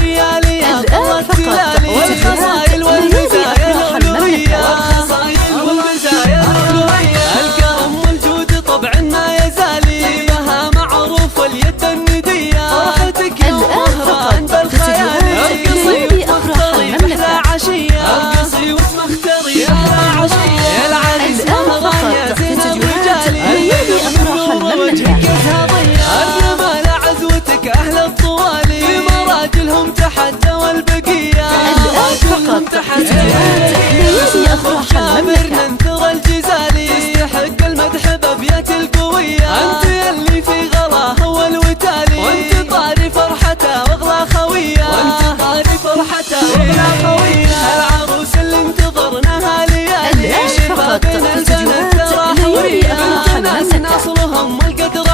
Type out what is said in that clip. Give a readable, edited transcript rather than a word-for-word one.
ريالي طلت تلالي والخصايل والمزايا الأولوية الكرم والجود طبعنا يزالي بها معروف واليد الندية فرحتك يا مهران بالخيالي ارقصي واسمختري أحلى عشية ارقصي واسمختري أحلى عشية يا العريس مهران يا زين الرجالي نور وجهك يزهضية الجمال عزوتك أهل الطوالي مراجلهم تحدى والبقية مراجلهم تحدى جابر ننثر الجزالي يستحق المدح بأبيات القوية أنت اللي في غلاه والوتالي وانت طاري فرحته واغلى خوية وانت طاري فرحته واغلى خوية العروس اللي انتظرناها ليالي شفا بين البنات ترى حورية بنت ناس اصلهم والقدر